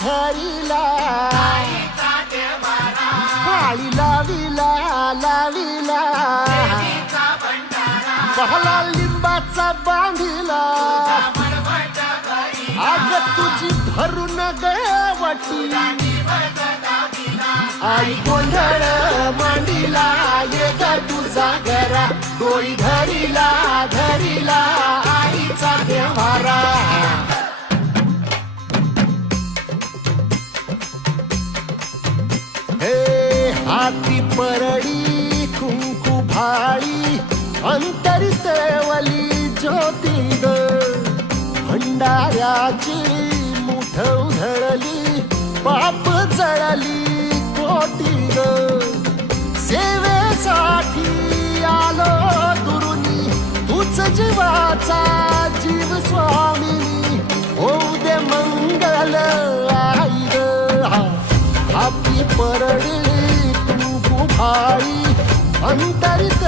धरिला माळी लाविला लाविला बहला लिंबाचा बांधिला आग तुझी भरून गवटी आई गोंधळ मांडीला ये ग तुझा घरा डोळी धरिला धरिला आईचा देवारा हे हाती परडी कुंकू भाळी अंतरी तेवली ज्योती ग भंडाऱ्याची मुठ उधळली पाप जळली कोटी ग सेवेसाठी आलो दुरुनी तूच जीवाचा जीव स्वामिनी होऊ दे मंगल आई ग हाती परडी कुंकू भाळी अंतरित